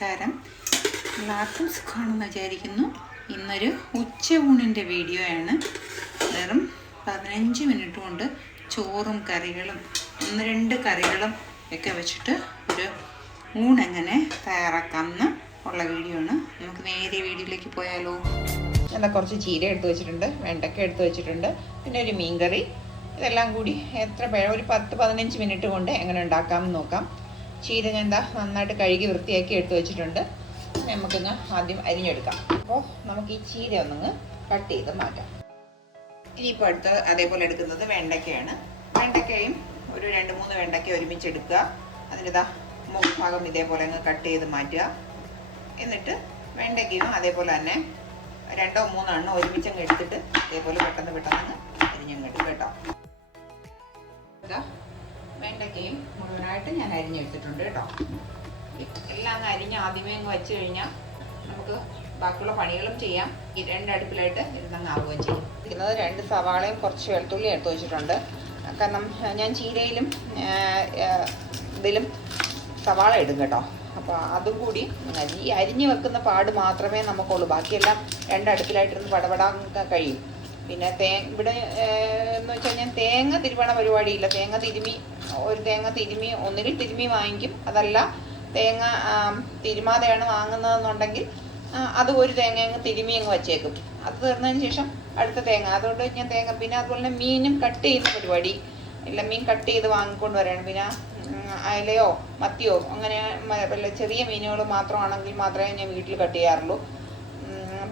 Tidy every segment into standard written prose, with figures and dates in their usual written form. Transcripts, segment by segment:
നമസ്കാരം. എല്ലാവർക്കും സുഖമാണെന്ന് വിചാരിക്കുന്നു. ഇന്നൊരു ഉച്ചയൂണിൻ്റെ വീഡിയോയാണ്. വെറും 15 മിനിറ്റ് കൊണ്ട് ചോറും കറികളും 1-2 കറികളും ഒക്കെ വെച്ചിട്ട് ഒരു ഊണെങ്ങനെ തയ്യാറാക്കാമെന്ന് ഉള്ള വീഡിയോ ആണ്. നമുക്ക് നേരെ വീഡിയോയിലേക്ക് പോയാലോ. ഞാൻ കുറച്ച് ചീര എടുത്ത് വെച്ചിട്ടുണ്ട്, വെണ്ടയ്ക്ക എടുത്ത് വെച്ചിട്ടുണ്ട്, പിന്നെ ഒരു മീൻകറി. ഇതെല്ലാം കൂടി ഒരു 10-15 മിനിറ്റ് കൊണ്ട് എങ്ങനെ ഉണ്ടാക്കാമെന്ന് നോക്കാം. ചീര ഞാൻ നന്നായിട്ട് കഴുകി വൃത്തിയാക്കി എടുത്ത് വെച്ചിട്ടുണ്ട്. നമുക്കിന്ന് ആദ്യം അരിഞ്ഞെടുക്കാം. അപ്പോൾ നമുക്ക് ഈ ചീര ഒന്നങ്ങ് കട്ട് ചെയ്ത് മാറ്റാം. ഇനിയിപ്പോൾ അടുത്ത് അതേപോലെ എടുക്കുന്നത് വെണ്ടയ്ക്കയാണ്. വെണ്ടയ്ക്കയും ഒരു 2-3 വെണ്ടയ്ക്ക ഒരുമിച്ച് എടുക്കുക. അതിൻ്റെ മുഖഭാഗം ഇതേപോലെ അങ്ങ് കട്ട് ചെയ്ത് മാറ്റുക. എന്നിട്ട് വെണ്ടയ്ക്കയും അതേപോലെ തന്നെ 2-3 എണ്ണം ഒരുമിച്ചങ്ങ് എടുത്തിട്ട് ഇതേപോലെ പെട്ടെന്ന് അരിഞ്ഞങ്ങ് എടുക്കുക കേട്ടോ. വെണ്ടയ്ക്കയും മുഴുവനായിട്ട് ഞാൻ അരിഞ്ഞെടുത്തിട്ടുണ്ട് കേട്ടോ. എല്ലാം അങ്ങ് അരിഞ്ഞ് ആദ്യമേ അങ്ങ് വെച്ച് കഴിഞ്ഞാൽ നമുക്ക് ബാക്കിയുള്ള പണികളും ചെയ്യാം. ഈ 2 അടുപ്പിലായിട്ട് ഇരുന്നങ്ങ് ആവുകയും ചെയ്യും. ഇരിക്കുന്നത് 2 സവാളയും കുറച്ച് വെളുത്തുള്ളി എടുത്ത് വെച്ചിട്ടുണ്ട്. കാരണം ഞാൻ ചീരയിലും ഇതിലും സവാള ഇടും കേട്ടോ. അപ്പോൾ അതും കൂടി ഈ അരിഞ്ഞ് വെക്കുന്ന പാട് മാത്രമേ നമുക്കുള്ളൂ. ബാക്കിയെല്ലാം 2 അടുപ്പിലായിട്ടിരുന്ന് പടപടാൻ കഴിയും. പിന്നെ ഇവിടെ എന്ന് വെച്ചാൽ ഞാൻ തേങ്ങ തിരുവണ പരിപാടിയില്ല. തേങ്ങ തിരുമി ഒന്നുകിൽ തിരുമി വാങ്ങിക്കും, അതല്ല തേങ്ങ തിരുമാതെയാണ് വാങ്ങുന്നതെന്നുണ്ടെങ്കിൽ അത് ഒരു തേങ്ങ അങ്ങ് തിരുമി അങ്ങ് വച്ചേക്കും. അത് തീർന്നതിന് ശേഷം അടുത്ത തേങ്ങ. അതുകൊണ്ട് ഞാൻ തേങ്ങ, പിന്നെ അതുപോലെ തന്നെ മീനും കട്ട് ചെയ്യുന്ന പരിപാടി ഇല്ല. മീൻ കട്ട് ചെയ്ത് വാങ്ങിക്കൊണ്ട് വരണം. പിന്നെ അയലയോ മത്തിയോ അങ്ങനെ വല്ല ചെറിയ മീനുകൾ മാത്രമാണെങ്കിൽ മാത്രമേ ഞാൻ വീട്ടിൽ കട്ട് ചെയ്യാറുള്ളൂ.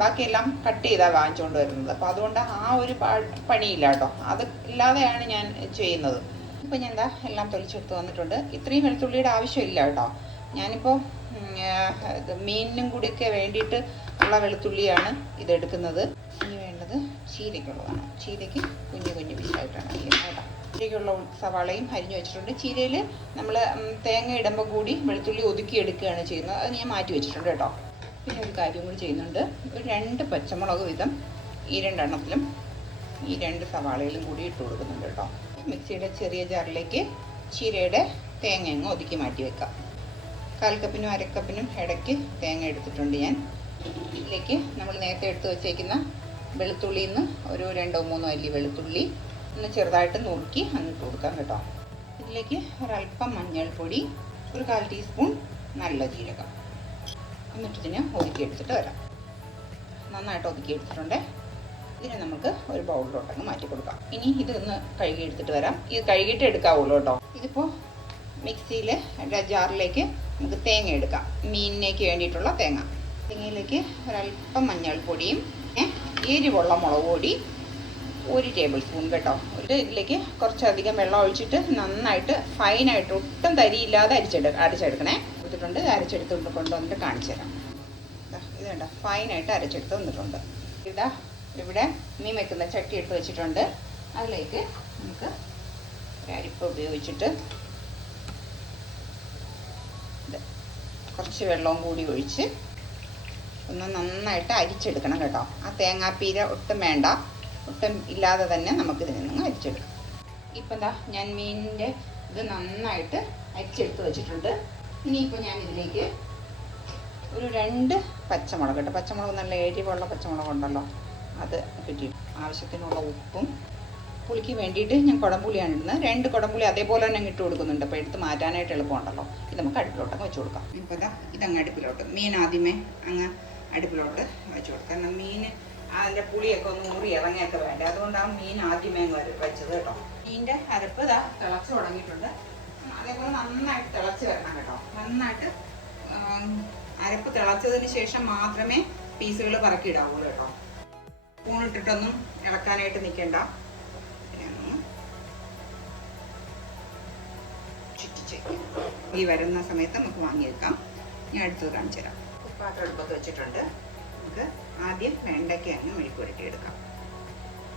ബാക്കിയെല്ലാം കട്ട് ചെയ്താണ് വാങ്ങിച്ചുകൊണ്ട് വരുന്നത്. അപ്പോൾ അതുകൊണ്ട് ആ ഒരു പണിയില്ല കേട്ടോ. അത് ഇല്ലാതെയാണ് ഞാൻ ചെയ്യുന്നത്. ഇപ്പോൾ ഞാൻ എല്ലാം തൊലിച്ചെടുത്ത് വന്നിട്ടുണ്ട്. ഇത്രയും വെളുത്തുള്ളിയുടെ ആവശ്യമില്ല കേട്ടോ. ഞാനിപ്പോൾ മീനിനും കൂടിയൊക്കെ വേണ്ടിയിട്ട് ഉള്ള വെളുത്തുള്ളിയാണ് ഇതെടുക്കുന്നത്. ഇനി വേണ്ടത് ചീരയ്ക്കുള്ളതാണ്. ചീരയ്ക്ക് കുഞ്ഞു പീസായിട്ടാണ് അരിയുന്നത് കേട്ടോ. ചീരയ്ക്കുള്ള സവാളയും അരിഞ്ഞു വെച്ചിട്ടുണ്ട്. ചീരയിൽ നമ്മൾ തേങ്ങ ഇടുമ്പോൾ കൂടി വെളുത്തുള്ളി ഒതുക്കി എടുക്കുകയാണ് ചെയ്യുന്നത്. അത് ഞാൻ മാറ്റി വെച്ചിട്ടുണ്ട് കേട്ടോ. പിന്നെ ഒരു കാര്യം കൂടി ചെയ്യുന്നുണ്ട്. ഒരു 2 പച്ചമുളക് വീതം ഈ 2 എണ്ണത്തിലും ഈ 2 സവാളയിലും കൂടി ഇട്ട് കൊടുക്കുന്നുണ്ട് കേട്ടോ. മിക്സിയുടെ ചെറിയ ജാറിലേക്ക് ചീരയുടെ തേങ്ങ അങ്ങ് ഒതുക്കി മാറ്റി വെക്കാം. 1/4 കപ്പിനും 1/2 കപ്പിനും ഇടയ്ക്ക് തേങ്ങ എടുത്തിട്ടുണ്ട് ഞാൻ. ഇതിലേക്ക് നമ്മൾ നേരത്തെ എടുത്ത് വെച്ചേക്കുന്ന വെളുത്തുള്ളിയിൽ നിന്ന് ഒരു 2-3 അല്ലി വെളുത്തുള്ളി ഒന്ന് ചെറുതായിട്ട് നുറുക്കി അങ്ങിട്ട് കൊടുക്കാം കേട്ടോ. ഇതിലേക്ക് ഒരല്പം മഞ്ഞൾപ്പൊടി, ഒരു 1/4 ടീസ്പൂൺ നല്ല ജീരകം. എന്നിട്ട് ഇതിനെ ഒതുക്കിയെടുത്തിട്ട് വരാം. നന്നായിട്ട് ഒതുക്കിയെടുത്തിട്ടുണ്ട്. ഇതിനെ നമുക്ക് ഒരു ബൗളിലോട്ടങ്ങ് മാറ്റി കൊടുക്കാം. ഇനി ഇതൊന്ന് കഴുകിയെടുത്തിട്ട് വരാം. ഇത് കഴുകിയിട്ട് എടുക്കാവുള്ളൂ കേട്ടോ. ഇതിപ്പോൾ മിക്സിയിൽ ജാറിലേക്ക് നമുക്ക് തേങ്ങ എടുക്കാം. മീനിലേക്ക് വേണ്ടിയിട്ടുള്ള തേങ്ങ. തേങ്ങയിലേക്ക് ഒരല്പം മഞ്ഞൾപ്പൊടിയും എരിവുള്ള മുളക് പൊടി 1 ടേബിൾ സ്പൂൺ കേട്ടോ. ഇതിലേക്ക് കുറച്ചധികം വെള്ളം ഒഴിച്ചിട്ട് നന്നായിട്ട് ഫൈനായിട്ട് ഒട്ടും തരിയില്ലാതെ അരച്ചെടുക്കണേ. എടുത്തിട്ടുണ്ട്. അരച്ചെടുത്ത് കൊണ്ടുവന്നിട്ട് കാണിച്ചു തരാം. ഇത് കണ്ടോ, ഫൈനായിട്ട് അരച്ചെടുത്ത് വന്നിട്ടുണ്ട്. ഇവിടെ മീൻ വെക്കുന്ന ചട്ടി എടുത്ത് വെച്ചിട്ടുണ്ട്. അതിലേക്ക് നമുക്ക് അരിപ്പ ഉപയോഗിച്ചിട്ട് കുറച്ച് വെള്ളവും കൂടി ഒഴിച്ച് ഒന്ന് നന്നായിട്ട് അരിച്ചെടുക്കണം കേട്ടോ. ആ തേങ്ങാപ്പീര ഒട്ടും വേണ്ട, ഒട്ടും ഇല്ലാതെ തന്നെ നമുക്കിതിൽ നിന്ന് അരിച്ചെടുക്കാം. ഇപ്പം ഞാൻ മീനിൻ്റെ ഇത് നന്നായിട്ട് അരിച്ചെടുത്ത് വെച്ചിട്ടുണ്ട്. ഇനിയിപ്പോൾ ഞാൻ ഇതിലേക്ക് ഒരു 2 പച്ചമുളക് കേട്ടോ. പച്ചമുളക് നല്ല എരിവുള്ള പച്ചമുളക് ഉണ്ടല്ലോ, അത് കിട്ടിയിട്ട് ആവശ്യത്തിനുള്ള ഉപ്പും. പുളിക്ക് വേണ്ടിയിട്ട് ഞാൻ കുടംപുളിയാണ് ഇടുന്നത്. 2 കുടംപുളി അതേപോലെ തന്നെ ഇട്ട് കൊടുക്കുന്നുണ്ട്. അപ്പോൾ എടുത്ത് മാറ്റാനായിട്ട് എളുപ്പമുണ്ടല്ലോ. ഇത് നമുക്ക് അടുപ്പിലോട്ടൊക്കെ വെച്ച് കൊടുക്കാം. ഇപ്പോൾ ഇതങ്ങ് അടുപ്പിലോട്ട്, മീൻ ആദ്യമേ അങ്ങ് അടുപ്പിലോട്ട് വെച്ച് കൊടുക്കാം. കാരണം മീൻ അതിൻ്റെ പുളിയൊക്കെ ഒന്ന് ഊറി ഇറങ്ങിയൊക്കെ വേണ്ടേ. അതുകൊണ്ടാണ് മീൻ ആദ്യമേ വെച്ചത് കേട്ടോ. മീനിൻ്റെ അരപ്പ് തിളച്ച് തുടങ്ങിയിട്ടുണ്ട്. അതേപോലെ നന്നായിട്ട് തിളച്ച് വരണം കേട്ടോ. നന്നായിട്ട് അരപ്പ് തിളച്ചതിന് ശേഷം മാത്രമേ പീസുകൾ പറക്കിയിടാവുള്ളൂ കേട്ടോ. സ്പൂണിട്ടിട്ടൊന്നും ഇളക്കാനായിട്ട് നിൽക്കണ്ട. ഈ വരുന്ന സമയത്ത് നമുക്ക് വാങ്ങി വെക്കാം. ഞാൻ അടുത്തത് കാണിച്ചു തരാം. പാത്രം അടുപ്പത്ത് വെച്ചിട്ടുണ്ട്. നമുക്ക് ആദ്യം വെണ്ടയ്ക്ക അങ്ങ് മെഴുക്കുവരട്ടി എടുക്കാം.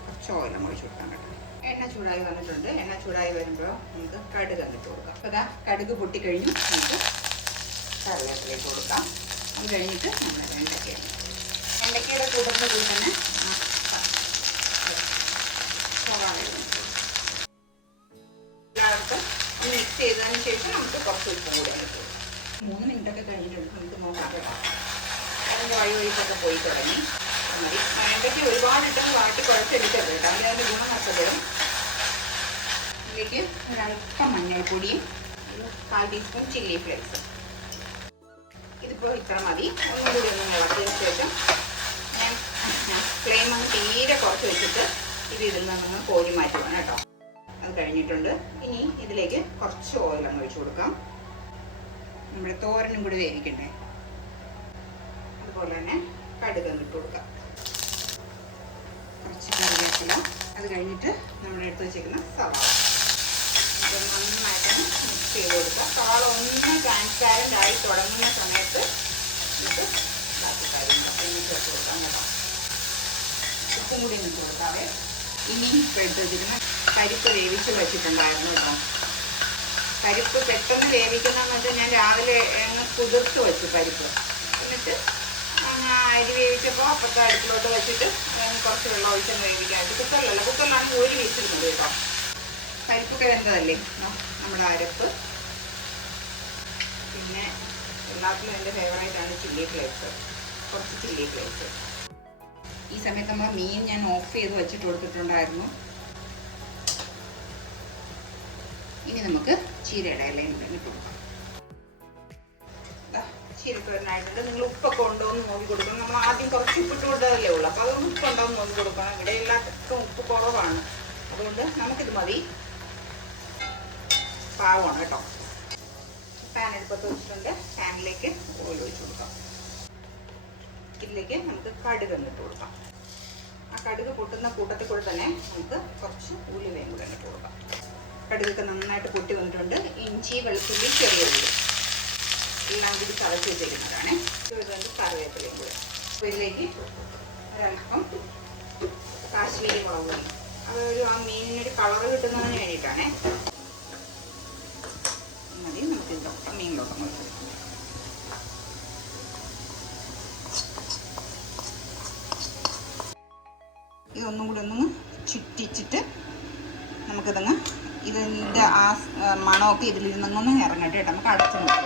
കുറച്ച് ഓയിലും ഒഴിച്ചു കൊടുക്കാം കേട്ടോ. എണ്ണ ചൂടായി വന്നിട്ടുണ്ട്. എണ്ണ ചൂടായി വരുമ്പോൾ നമുക്ക് കടുക് എന്നിട്ട് കൊടുക്കാം. അപ്പോൾ കടുക് പൊട്ടിക്കഴിഞ്ഞു നമുക്ക് കറിവേപ്പിലേക്ക് കൊടുക്കാം. അത് കഴിഞ്ഞിട്ട് നമ്മൾ വെണ്ടയ്ക്കയുടെ കൂട്ടത്തിൽ തന്നെ സവാള മിക്സ് ചെയ്തതിന് ശേഷം നമുക്ക് കുറച്ച് ഉപ്പ് കൂടി 3 മിനിറ്റ് രണ്ടൊക്കെ കഴിഞ്ഞിട്ടുണ്ട്. നമുക്ക് നോക്കാം കേട്ടോ. അതിൻ്റെ വഴിയൊഴിപ്പൊക്കെ പോയി തുടങ്ങി. മതി. വെണ്ടയ്ക്ക് ഒരുപാട് ഇട്ടൊന്ന് വാട്ടി കുഴച്ചെടുക്കരുത് കേട്ടോ, അതിൻ്റെ ഗുണം നഷ്ടപ്പെടും. ഇതിലേക്ക് ഒരല്പം മഞ്ഞൾപ്പൊടിയും 1/4 ടീസ്പൂൺ ചില്ലി ഫ്ലേക്സ്. ഇതിപ്പോൾ ഇത്ര മതി. ഒന്നും കൂടി ഒന്ന് ഇളക്കിയതിന് ശേഷം ഞാൻ ഫ്ലെയിം ഒന്ന് തീരെ കുറച്ച് വെച്ചിട്ട് ഇതിൽ നിന്ന് കോരി മാറ്റുവാണ് കേട്ടോ. അത് കഴിഞ്ഞിട്ടുണ്ട്. ഇനി ഇതിലേക്ക് കുറച്ച് ഓയിൽ അങ്ങ് ഒഴിച്ചു കൊടുക്കാം. നമ്മുടെ തോരനും കൂടി വേവിക്കണ്ടേ. അതുപോലെ തന്നെ കടുക് ഇട്ട് കൊടുക്കാം. കുറച്ച് കറിവേപ്പില. അത് കഴിഞ്ഞിട്ട് നമ്മൾ എടുത്ത് വെച്ചിരിക്കുന്ന സവാള നന്നായിട്ട് മിക്സ് ചെയ്ത് കൊടുക്കുക. സവാള ഒന്ന് ട്രാൻസ്പാരൻ്റ് ആയി തുടങ്ങുന്ന സമയത്ത് നമുക്ക് ബാക്കി കാര്യങ്ങൾ ചേർത്ത് കൊടുക്കാം കേട്ടോ. ഉപ്പും കൂടി ഇട്ട് കൊടുക്കാവേ. ഇനി എടുത്ത് വെച്ചിരുന്ന പരിപ്പ് വേവിച്ച് വെച്ചിട്ടുണ്ടായിരുന്നു കേട്ടോ. പരിപ്പ് പെട്ടെന്ന് വേവിക്കുന്നതെന്ന് വെച്ചാൽ ഞാൻ രാവിലെ കുതിർത്ത് വെച്ചു പരിപ്പ്. എന്നിട്ട് അരി വേവിച്ചപ്പോൾ അപ്പുറത്തെ അടുപ്പിലോട്ട് വെച്ചിട്ട് കുറച്ച് വെള്ളം ഒഴിച്ചൊന്ന് വേവിക്കാനായിട്ട്. കുക്കറിലല്ല, കുക്കറിലാണ് ഒരു വീശിരുന്നത് കേട്ടോ. പരിപ്പ് കിഴങ്ങതല്ലേ നമ്മുടെ അരപ്പ്. പിന്നെ എല്ലാത്തിലും എൻ്റെ ഫേവറേറ്റാണ് ചില്ലി ഫ്ലേക്സ്. കുറച്ച് ചില്ലി ഫ്ലേക്സ്. ഈ സമയത്ത് നമ്മൾ മീൻ ഞാൻ ഓഫ് ചെയ്ത് വെച്ചിട്ട് കൊടുത്തിട്ടുണ്ടായിരുന്നു. ഇനി നമുക്ക് ചീരയുടെ ഇലയും ഇട്ട് കൊടുക്കാം. ചീരത്തോരനായിട്ടുണ്ട്. നിങ്ങൾ ഉപ്പൊക്കെ ഉണ്ടോ എന്ന് നോക്കി കൊടുക്കണം. നമ്മൾ ആദ്യം കുറച്ച് ഉപ്പിട്ട് കൊടുത്തതല്ലേ ഉള്ളൂ, അപ്പോൾ അതൊന്ന് ഉപ്പുണ്ടോ എന്ന് നോക്കി കൊടുക്കണം. ഇവിടെ എല്ലാവർക്കും ഉപ്പ് കുറവാണ്, അതുകൊണ്ട് നമുക്കിത് മതി. പാവമാണ് കേട്ടോ. പാൻ എടുപ്പത്ത് വെച്ചിട്ടുണ്ട്. പാനിലേക്ക് ഓയിൽ ഒഴിച്ച് കൊടുക്കാം. ഇതിലേക്ക് നമുക്ക് കടുക് ഇട്ട് കൊടുക്കാം. ആ കടുക് പൊട്ടുന്ന കൂട്ടത്തിൽ കൂടെ തന്നെ നമുക്ക് കുറച്ച് ഉലുവയും കൂടെ ഇട്ട് കൊടുക്കാം. കടുകൊക്കെ നന്നായിട്ട് പൊട്ടി വന്നിട്ടുണ്ട്. ഇഞ്ചി, വെളുത്തുള്ളി, ചെറിയ ഉള്ളി എല്ലാം കൂടി ചതച്ച് വെച്ചിരിക്കുന്നതാണ്. ഇതുകൊണ്ട് കറിവേപ്പിലയും കൂടെ. അപ്പോൾ ഇതിലേക്ക് ഒരൽപ്പം കാശ്മീരി മുളക് പൊടി. അതൊരു ആ മീനിനൊരു കളറ് കിട്ടുന്നതിന് വേണ്ടിയിട്ടാണ്. മതി. നമുക്ക് ഇതൊക്കെ മീനിലോട്ട് നോക്കാം. ഇതൊന്നും കൂടി ഒന്ന് ചുറ്റിച്ചിട്ട് നമുക്കിതങ്ങ് ഇതിൻ്റെ ആ മണമൊക്കെ ഇതിൽ നിന്നൊന്നും ഇറങ്ങട്ടെ കേട്ടോ. നമുക്ക് അടച്ചു നോക്കാം.